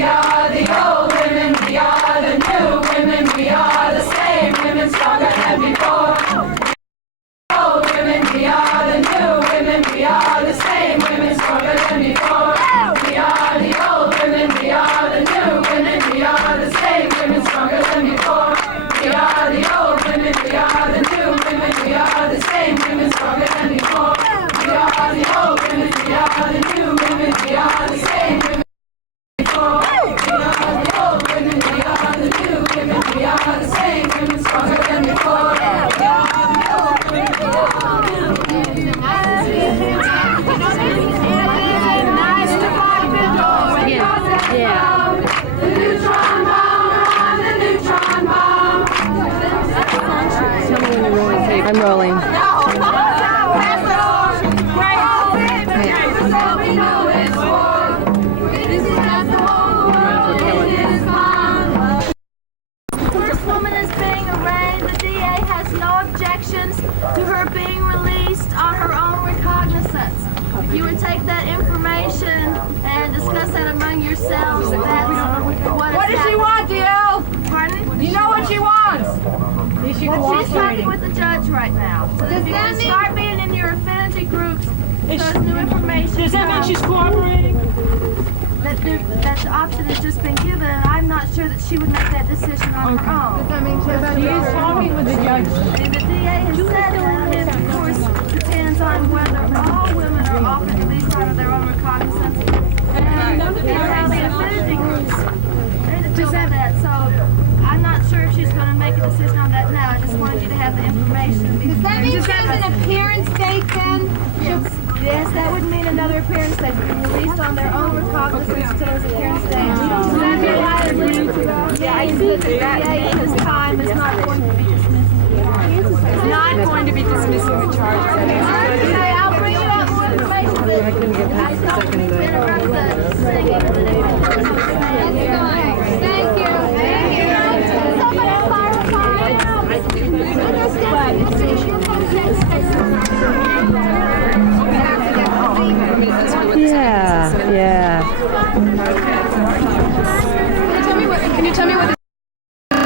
We are the old women, we are the new women, we are the same women, stronger than before. Old women, we are the new women, we are the same women, stronger than before. We are the old women, we are the new women, we are the same women, stronger than before. We are the old women, we are the new women, we are the same women, stronger than before. We are the old women, we are the new women, we are the same women before. We are the old women, we are the new women, we are the same women, stronger than before. We are the old women, we are the neutron bomb, we're on the neutron bomb. Tell me when you're rolling tape. I'm rolling. First woman is being arraigned. The DA has no objections to her being released on her own recognizance. If you would take that information and discuss that among yourselves, that's What does she want, DL? Pardon? You know what she wants? She's talking with the judge right now. So if you can start being in your affinity groups, because new information. Does that mean she's cooperating? That the option has just been given, and I'm not sure that she would make that decision on her own. Does that mean she is talking with the judge? And the DA has said that, and of course depends on whether all women are offered release out of their own recognizance, and how the affinity groups feel about that. So I'm not sure if she's going to make a decision on that now. I just wanted you to have the information. Does that mean she has an appearance date then? Yes, that would mean another appearance date. Being released on their own recognizance to those appearance dates. Yeah, I see that the DA at this time is not going to be dismissing. It's not going to be dismissing the charges. Okay, I'll bring you up more information. I couldn't get past the second of Interrupt the singing and the name. Thank you. Thank you. Somebody Yeah. Can you tell me what this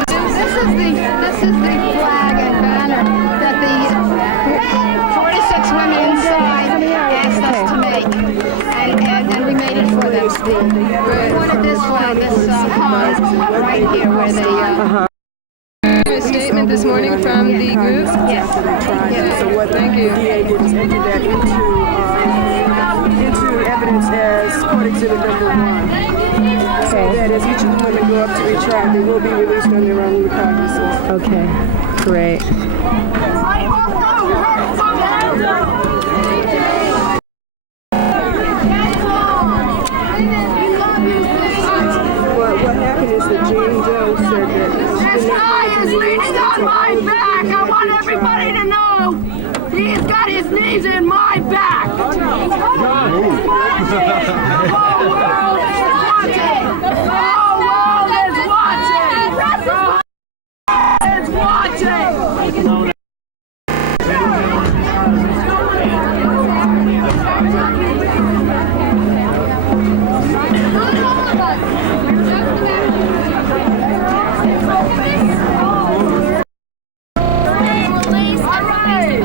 is the flag and banner that the 46 women inside asked us to make, and we made it for them. We wanted this flag, this right here where they A statement this morning from the group? yes. So what thank you. DA did is enter that into evidence as court exhibit number 1. So that as each of the women go up to retrial, they will be released on their own recognizance. Okay, great. What happened is that Jane Doe said that This guy is leaning on my back. I want everybody to know he's got his knees in my back. The whole world is watching. The whole world is watching. The whole world is watching.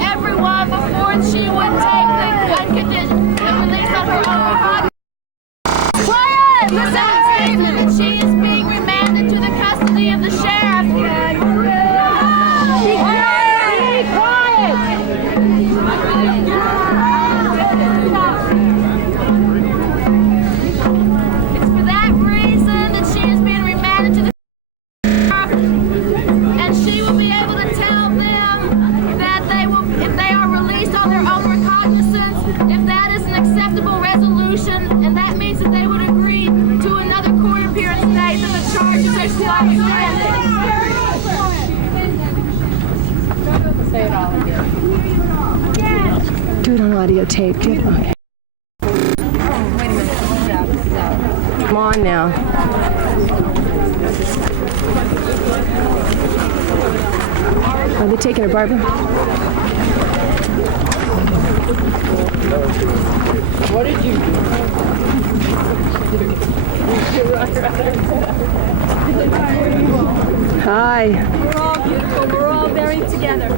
Everyone before she would take the unconditional release on her own recognizance. Quiet! Listen to the statement that she is being remanded to the custody of the sheriff. Be quiet! It's for that reason that she is being remanded to the sheriff, and she will be able to tell them that they will, if they are released on their own recognizance, if that is an acceptable resolution, and that means that they would agree to another court appearance date, then the charges are still outstanding. Say it all again. Do it on audio tape. Okay. Come on now. Are they taking her, Barbara? What did you do? Hi. We're all beautiful. We're all very together.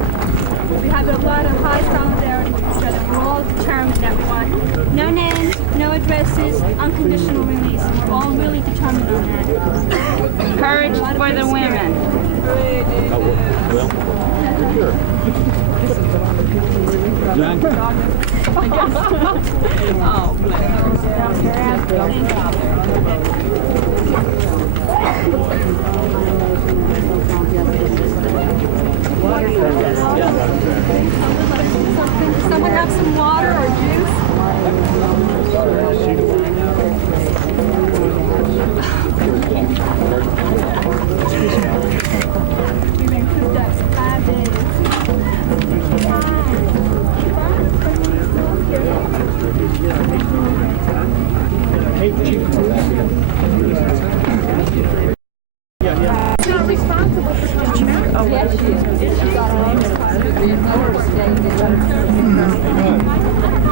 We have a lot of high solidarity with each other. We're all determined that we want no names, no addresses, unconditional release. And we're all really determined on that. Courage for the women. Oh, Someone have some water or juice? We've been cooped up for 5 days.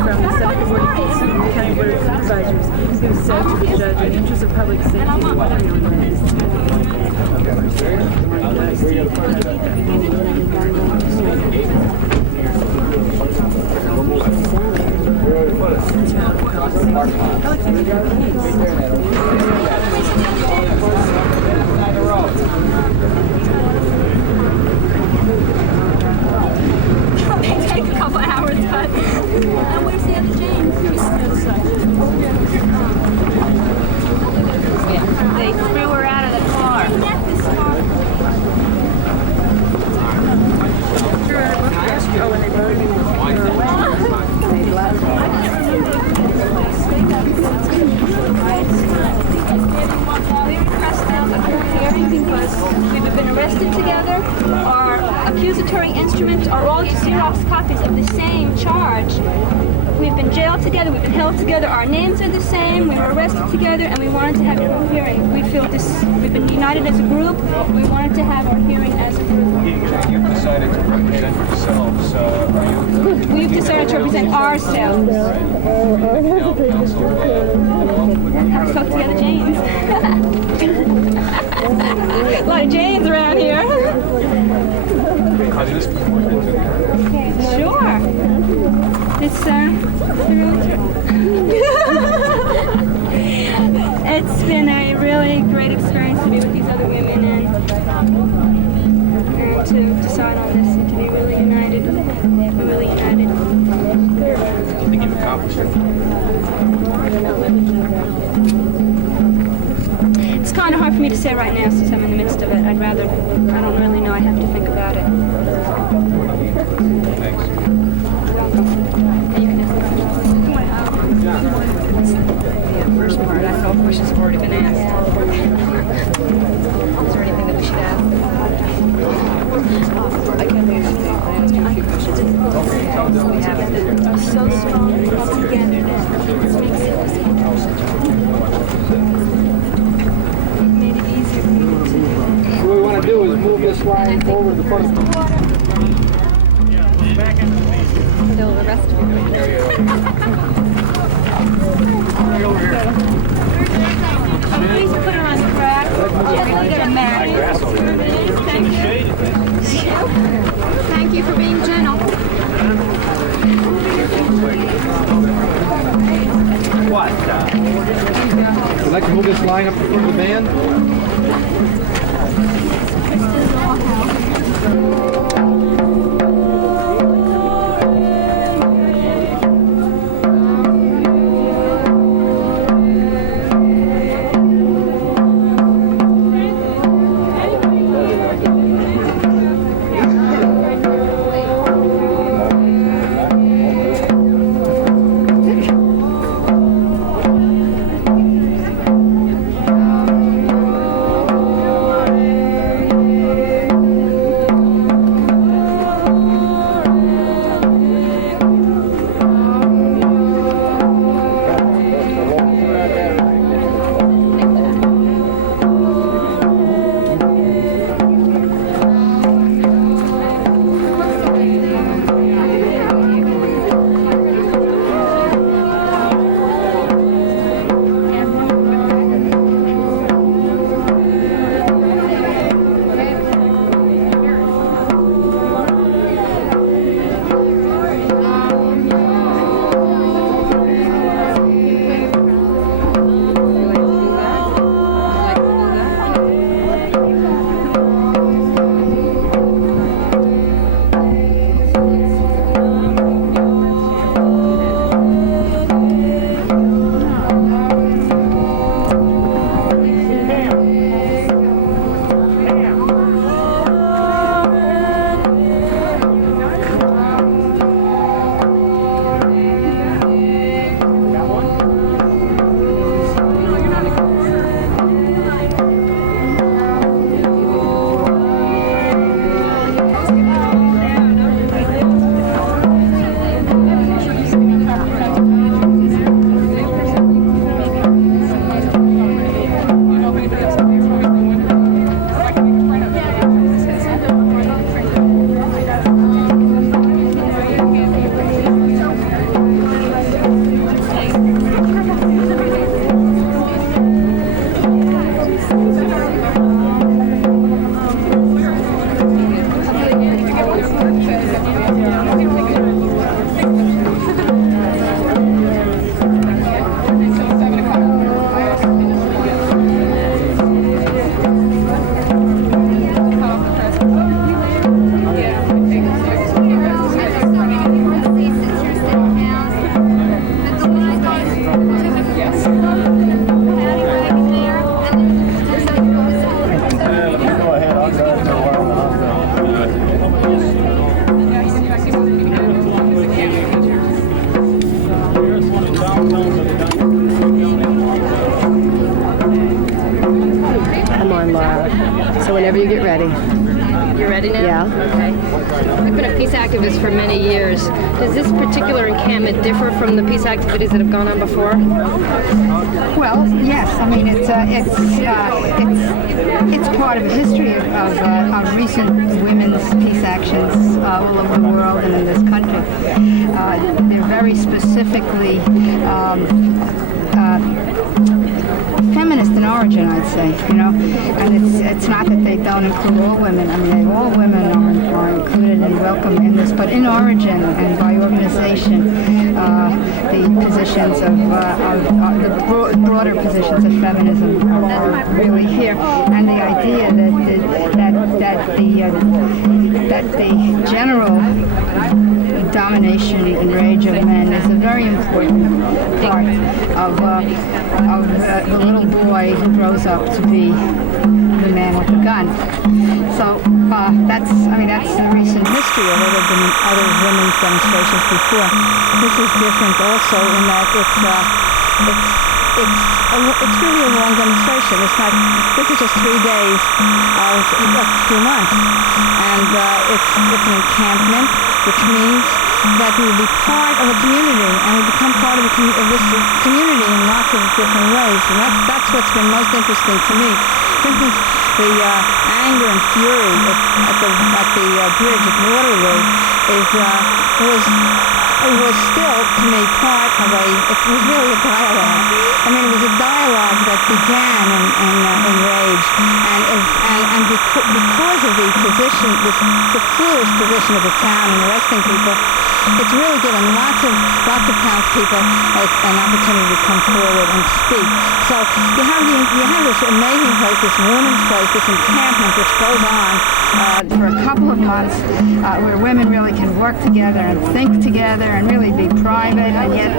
From the Seneca County Board of Supervisors, who said to the judge, in the interest of public safety, It may take a couple hours, but where's the other James? They threw her out of the car. Get this car. oh, when they voted We request now the whole hearing because we've been arrested together. Our accusatory instruments are all Xerox copies of the same charge. We've been jailed together, we've been held together, our names are the same, we were arrested together, and we wanted to have a hearing. We feel this, we've been united as a group, we wanted to have our hearing as a group. You've decided to represent yourselves. Are you? We've decided to represent ourselves. Have to talk to the other Janes. A lot of Janes around here. Sure. It's it's been a really great experience to be with these other women and to decide on this and to be really united. We're really united. I think you've accomplished it. It's kind of hard for me to say right now since I'm in the midst of it. I don't really know. I have to think about it. Thanks. You can the first part, I felt questions have already been asked. Is there anything that we should ask? I can't think of anything. I asked you a few questions. We have are so strong and all together that it makes it made it easier for me to do it. What we want to do is move this line over the first one. They'll arrest Please put her on the track. Get a match. Thank you for being gentle. Would you like to move this line up before the band? Come on, Laura. So whenever you get ready. You ready now? Yeah. Okay. I've been a peace activist for many years. Does this particular encampment differ from the peace activities that have gone on before? Well, yes. I mean, it's part of the history of recent women's peace actions all over the world and in this country. They're very specifically feminist in origin, I'd say, you know, and it's not that they don't include all women. I mean, all women are included and welcome in this, but in origin and by organization, the positions of the broader positions of feminism are really here, and the idea that the general domination and rage of men is a very important part of the little boy who grows up to be the man with the gun. So that's the recent history, although there have been other women's demonstrations before. This is different also in that it's really a long demonstration. This is just 3 days of a few months, and it's an encampment, which means that we will be part of a community, and we become part of this community in lots of different ways, and that's what's been most interesting to me. For instance, the anger and fury at the bridge at Waterloo was still, to me, part of it was really a dialogue. I mean, it was a dialogue that began in rage, and because of the position, the foolish position of the town in arresting people, it's really given lots of townspeople an opportunity to come forward and speak. So you have this amazing place, this women's place, this encampment, which goes on for a couple of months, where women really can work together and think together and really be private and yet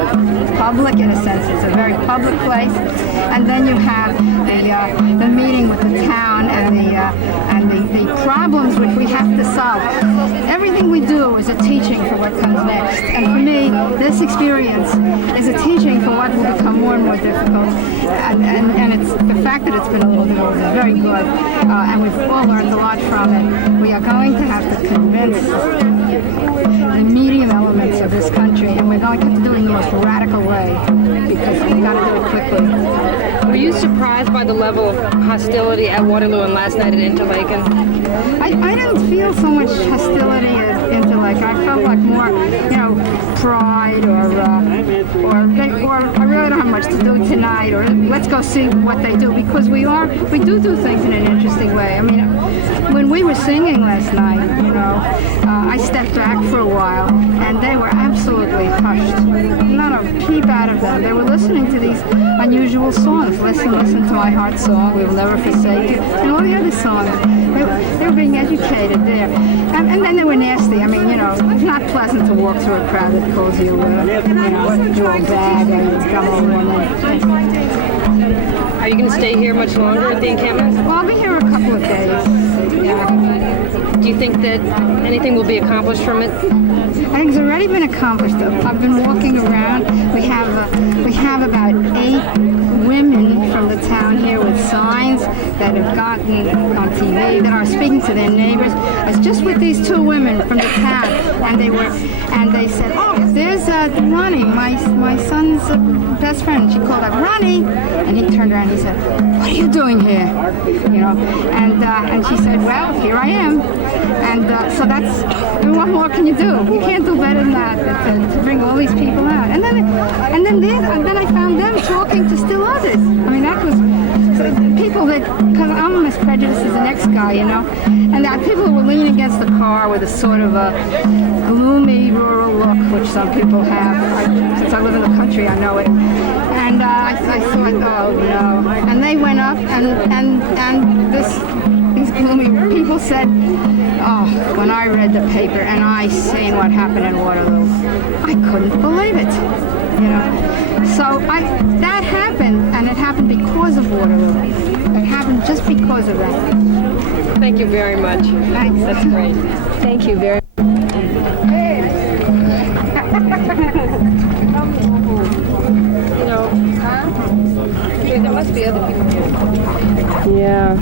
public in a sense. It's a very public place. And then you have the meeting with the town and the problems which we have to solve. Everything we do is a teaching for what comes next. And for me, this experience is a teaching for what will become more and more difficult. And it's the fact that it's been a little difficult is very good. And we've all learned a lot from it. We are going to have to convince the medium elements of this country, and we're going to have to do it in the most radical way, because we've got to do it quickly. Were you surprised by the level of hostility at Waterloo and last night at Interlaken? I didn't feel so much hostility at Interlaken. I felt like more, pride, or I really don't have much to do tonight, or let's go see what they do, because we do things in an interesting way. I mean, when we were singing last night, I stepped back for a while, and they were absolutely hushed. Not a peep out of them. They were listening to these unusual songs. Listen to My Heart Song, We Will Never Forsake You, and all the other songs. They were being educated there. And then they were nasty. I mean, it's not pleasant to walk through a crowd that calls you, you're all bad and dumb old woman. Are you going to stay here much longer at the encampment? Well, I'll be here a couple of days. Yeah. Do you think that anything will be accomplished from it? I think it's already been accomplished. I've been walking around. We have about 8 women from the town here with signs that have gotten on TV that are speaking to their neighbors. I was just with these 2 women from the town, and they said, "Oh, there's Ronnie, my son's best friend." She called out, "Ronnie," and he turned around and he said, "What are you doing here?" And she said, "Well, here I am." And so what more can you do? You can't do better than that, to bring all these people out. And then I found them talking to still others. I mean, people that, because I'm as prejudiced as the next guy, you know, and there are people who were leaning against the car with a sort of a gloomy rural look, which some people have. Since I live in the country, I know it. And I thought, oh no. And they went up, and these gloomy people said, oh, when I read the paper and I seen what happened in Waterloo, I couldn't believe it, you know. So that happened, and it happened because of Waterloo. It happened just because of that. Thank you very much. Thanks. That's great. Thank you very much. You know, there must be other people here. Yeah.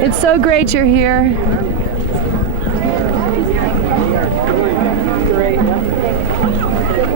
It's so great you're here. Great.